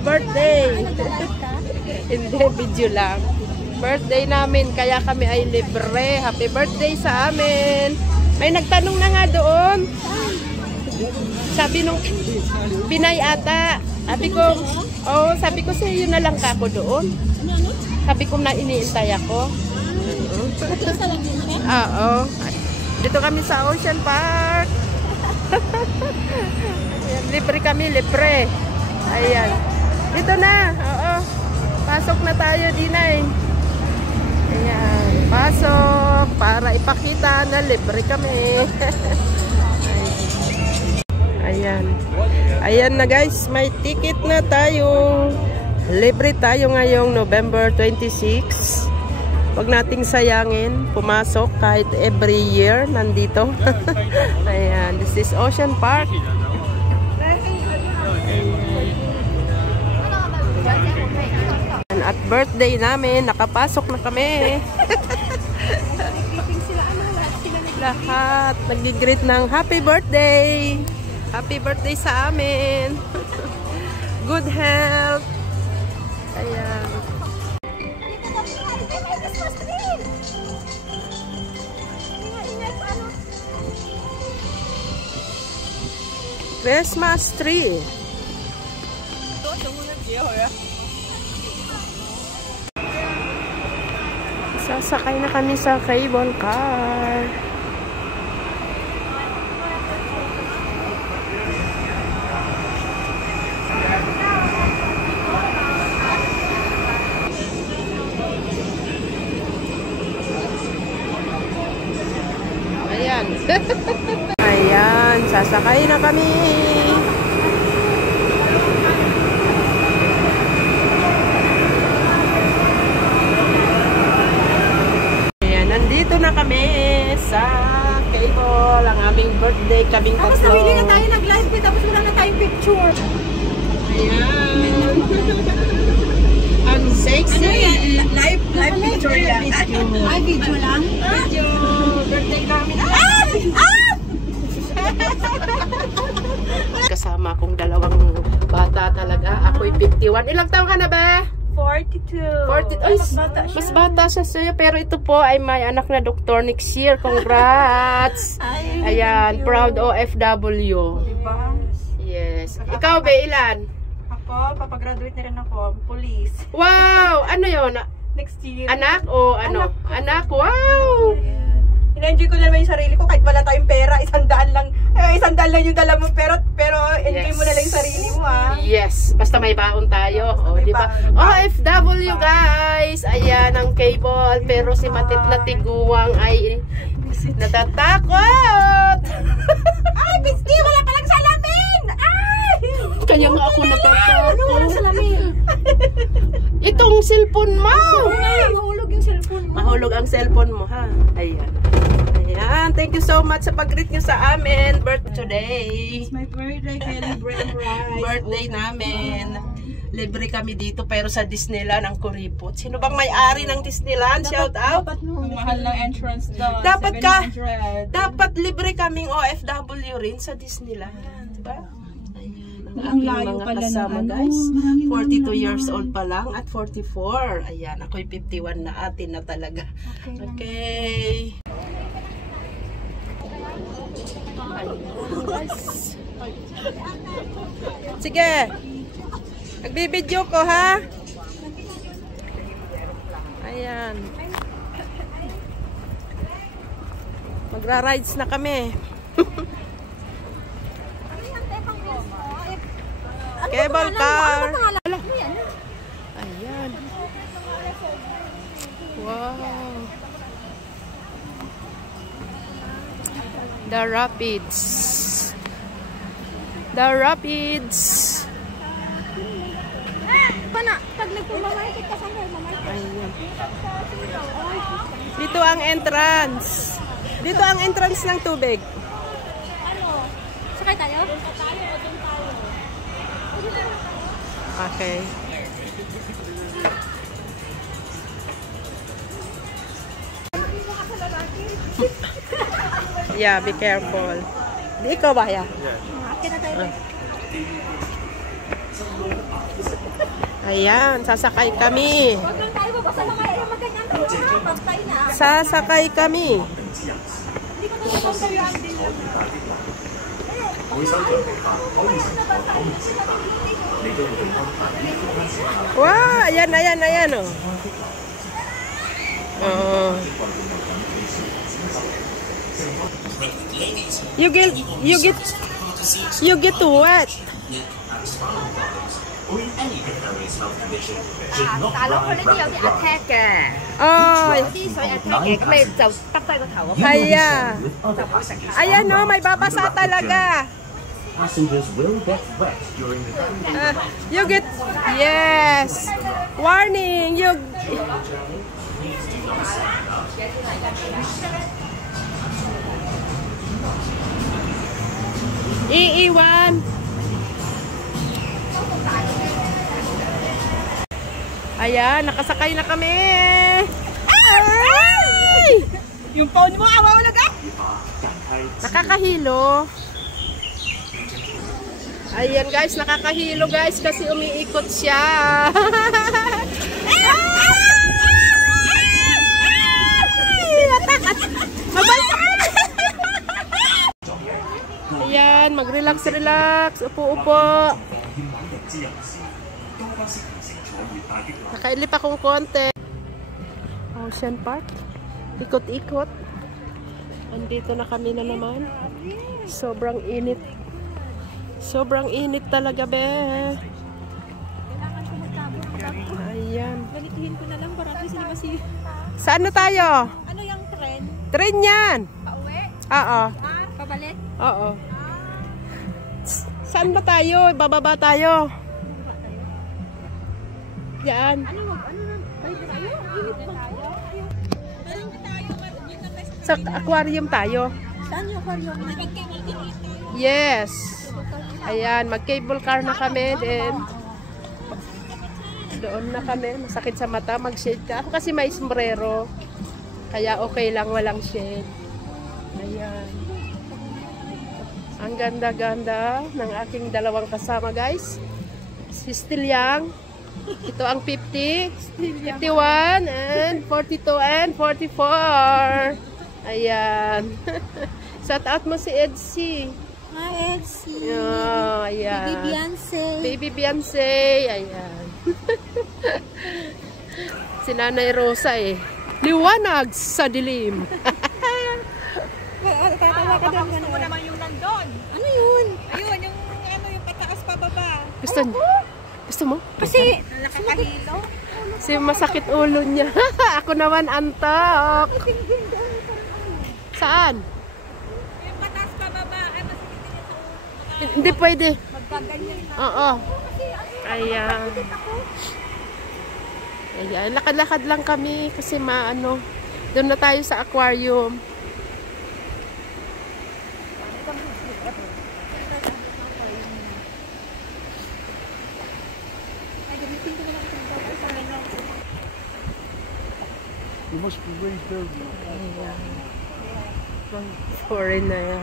birthday. Hindi, video lang. Birthday namin, kaya kami ay libre. Happy birthday sa amin. May nagtanong na nga doon. Sabi nung Pinay ata. Sabi ko, oh, sabi ko sa iyo na lang kako doon. Sabi ko na iniintay ako. Oo. Dito kami sa Ocean Park. Ayan, libre kami, libre. Ayan. Dito na. Oo. Pasok na tayo, Dinay. Ayan. Pasok para ipakita na libre kami. Ayan. Ayan na guys, may ticket na tayo. Libre tayo ngayong November 26. Huwag nating sayangin. Pumasok kahit every year nandito. Ayan, this is Ocean Park. Ayan. At birthday namin, nakapasok na kami. Lahat nag-greet ng happy birthday. Happy birthday sa amin. Good health. Ayan. Christmas tree. Sasakay na kami sa cable car. Ayan, sasakay na kami. Ayan, nandito na kami sa cable. Ang aming birthday, kaming tatlo. Tapos nawili na tayo nag-live din, tapos wala na tayong picture. Ayan. Ang sexy. Ano yan? Live picture yan. Ay, video lang? Video. Birthday namin. Kasama akong dalawang bata talaga. Ako'y 51. Ilang taon ka na ba? 42. 40. Ay, mas bata siya sa'yo. Pero ito po ay may anak na doktor next year. Congrats! Ayan, proud OFW. Diba? Yes. Ikaw ba, ilan? Ako, papagraduate na rin ako. Police. Wow! Ano yun? Next year. Anak o ano? Anak, wow! In-enjoy ko na naman yung sarili ko kahit wala tayong pera. 100 lang. 100 lang yung dala mo. Pero enjoy mo na lang yung sarili mo, ha? Yes. Basta may baon tayo. O, di ba? OFW, guys! Ayan ang cable. Pero si Matit na Tiguang ay natatakot! Ay, Pisti! Wala palang salamin! Ay! Kaya nga ako natatakot. Ano walang salamin? Itong cellphone mo! Mahulog yung cellphone mo. Mahulog ang cellphone mo, ha? Ayan. Ayan. Thank you so much sa pag-greet nyo sa amin. Birthday today. It's my birthday, Kelly Brand Rice. Birthday namin. Libre kami dito pero sa Disneyland ang kuripot. Sino bang may-ari ng Disneyland? Shout out. Ang mahal ng entrance doon. Dapat libre kaming OFW rin sa Disneyland. Diba? Ang layo pala kasama, na guys. 42 years old pa lang at 44. Ayan, ako'y 51 na, atin na talaga. Okay. Sige. Nagbibideo ko, ha? Ayan. Magra-rides na kami. Cable car. Ayan. Wow. The Rapids. The Rapids. Pag nagpumamarket ka saan kayo mamarket? Ayan. Dito ang entrance. Dito ang entrance ng tubig. Ano? Sakay tayo? Okay. Yeah, be careful. Di ikaw ba, ya? Makakita tayo. Ayan, sasakay kami. Sasakay kami. Wow, ayan, ayan, ayan, oh. Oh. You get what? Oh, kaya. Ayan, no, may babasa talaga. Passengers will get wet during the You get, yes. Warning, you. Iiwan. Ayan, nakasakay na kami. Ay! Yung phone mo, awawala ka! Nakakahilo. Ayan guys, nakakahilo guys kasi umiikot siya. Ayan, mag-relax, relax. Upo-upo. Nakailip akong konti. Ocean Park. Ikot-ikot. Andito na kami na naman. Sobrang init. Sobrang init talaga, be. Ayan. Galitihin ko na lang para at least hindi masi... Saan na tayo? Ano yung tren? Tren yan. Pauwi? Oo. Pabalik? Oo. Saan ba tayo? Bababa tayo. Yan. Ano na? Tayo tayo? Init ba tayo? Meron na tayo. Sa aquarium tayo. Saan yung aquarium? Yes. Ayan, mag-cable car na kami din. Doon na kami. Masakit sa mata. Mag-shade ka. Ako kasi may sombrero. Kaya okay lang. Walang shade. Ayan. Ang ganda-ganda ng aking dalawang kasama, guys. Si Still Young. Ito ang 50, 51, and 42, and 44. Ayan. Shout out mo si Edsy. Hi, Edsy. Oh, ayan. Baby Beyonce. Baby Beyonce. Ayan. Si Nanay Rosa eh. Liwanag sa dilim. Tatawa ka doon. Gusto mo naman yung nandun. Ano yun? Ayun, yung patakas pababa. Gusto mo? Kasi, nakakahilo. Si masakit ulo niya. Ako naman antok. Saan? Yung patakas pababa. Ay, masakit din ito. Hindi pwede. Magkaganyan na. Oo. Ayan. Ayan. Lakad-lakad lang kami kasi maano. Doon na tayo sa aquarium. You must be raised there. Foreigner.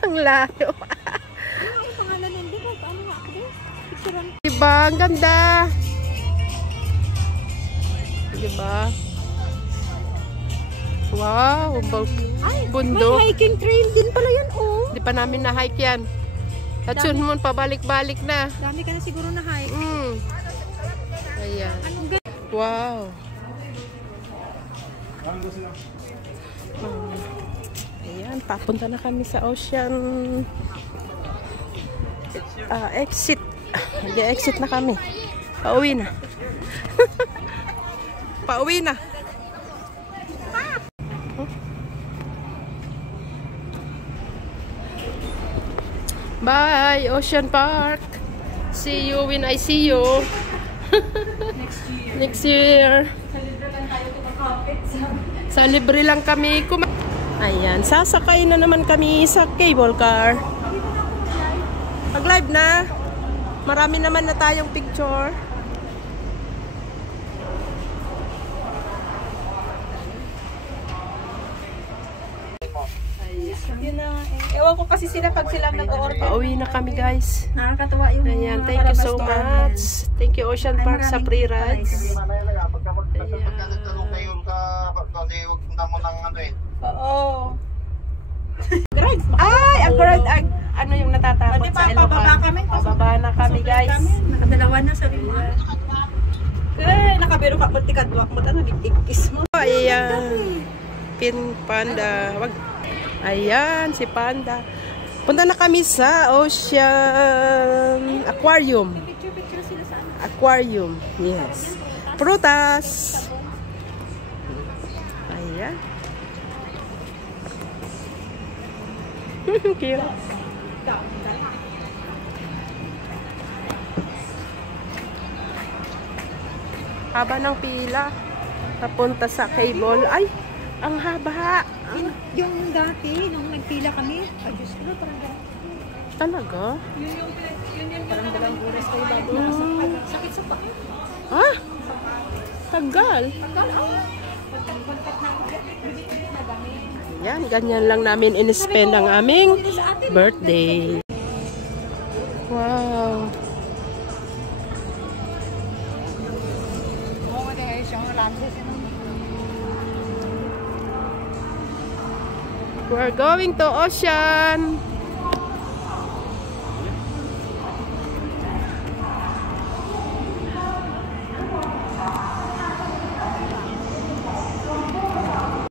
Ang layo. Ano ang pangalan nun? Di ba? Paano nga ako? Picturean. Diba? Ang ganda. Diba? Wow. Bundok. May hiking trail din pala yan, oh. Hindi pa namin na-hike yan. At soon mo, pabalik-balik na. Dami ka na siguro na hike. Ayan. Wow. Ayan, papunta na kami sa ocean. Exit. Exit na kami. Pauwi na. Pauwi na. Bye, Ocean Park. See you when I see you. Next year. Sa libre lang kami. Ayan, sasakay na naman kami sa cable car. Pag-live na. Marami naman na tayong picture. Yun na nga eh. Ewan ko kasi sila pag silang nag-order. Pauwi na kami guys. Nakakatawa yung Ayan, mga thank you so karabastuhan. much. Thank you Ocean Park sa free rides. Pagka nagtanong kayo ka, huwag na mo ng ano eh. Oo. Ay, ano yung natatakot Pati sa pa, pababa Ilocos? kami. Pababa na kami guys. Nakadalawa na sa lima. Eh, nakabiro ka, pati kadwak mo, ano, nagtikis mo. Ayan. Pin Panda. Wag. Ayan, si Panda. Punta na kami sa Ocean Aquarium. Picture sila sa ano. Aquarium. Yes. Prutas. Ayan. Cute. Haba ng pila. Papunta sa cable. Ay, ang haba. Yung dati, nung nagpila kami, Diyos ko, Talaga? parang dalang oras kayo bago. Sakit sa paki. Ah? Tagal. Ayan, ganyan lang namin in-spend ang aming birthday. Wow. We're going to Ocean.